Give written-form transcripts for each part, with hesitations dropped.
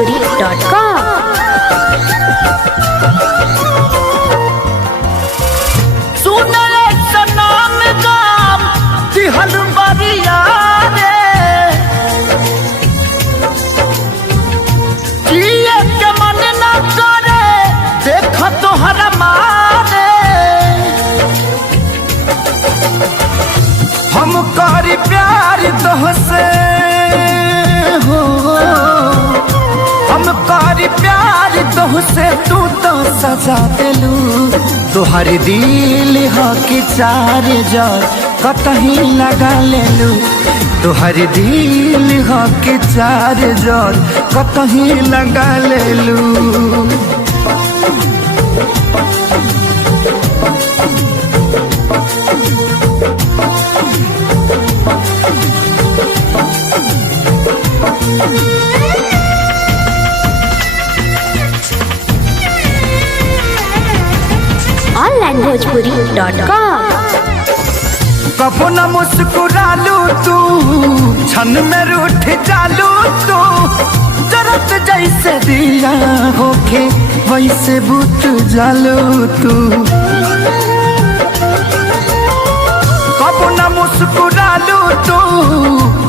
onlinebhojpuri.com। सुनले सनम गाम दिहल बरिया रे किए के मन न करे देख तोहरा मारे हम करी प्यार तोहसे हो हम करी प्यार तोहसे तू तो सजा देलू तोहर दिल ह कि चार जर कतही लगा लेलू तोहर दिल ह कि चार जर कतही लगा लेलू। onlinebhojpuri.com। कबो न मुस्कुरालू तू छन में रूठ जालू तू जरत जैसे दिया होके वैसे बुझ जालू तू कबो न मुस्कुरालू तू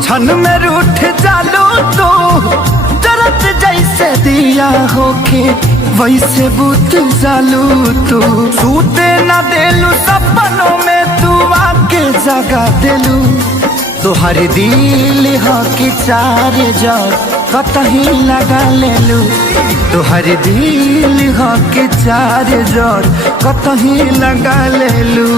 छन में रूठ जालू तू जरत जैसे दिया होके वैसे बुझ जालू तू सूते न देलू सपनों में तू आके जगा देलू तोहर दिल ह कि चार जर कतही लगा लेलू तोहर दिल ह कि चार जर कतही लगा लेलू।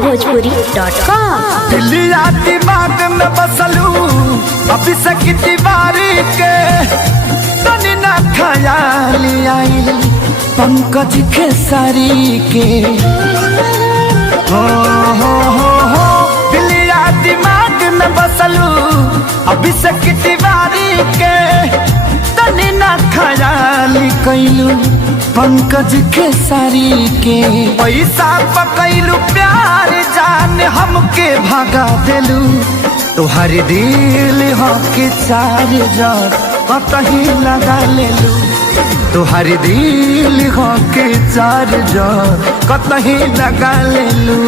onlinebhojpuri.com। दिलिया दिमाग में बसलू अभी से की दीवारी के तनी ना ख्याली आई पंकज खेसारी के हो दिलिया दिमाग में बसलू अभी से की दीवारी के तनी ना ख्याली कैलू पंकज खेसारी के पैसा पकैलू प्यार जान हमके भागा देलू तोहर दिल ह कि चार जर कतही लगा लेलू तोहर दिल ह कि चार जर कतही लगा लेलू।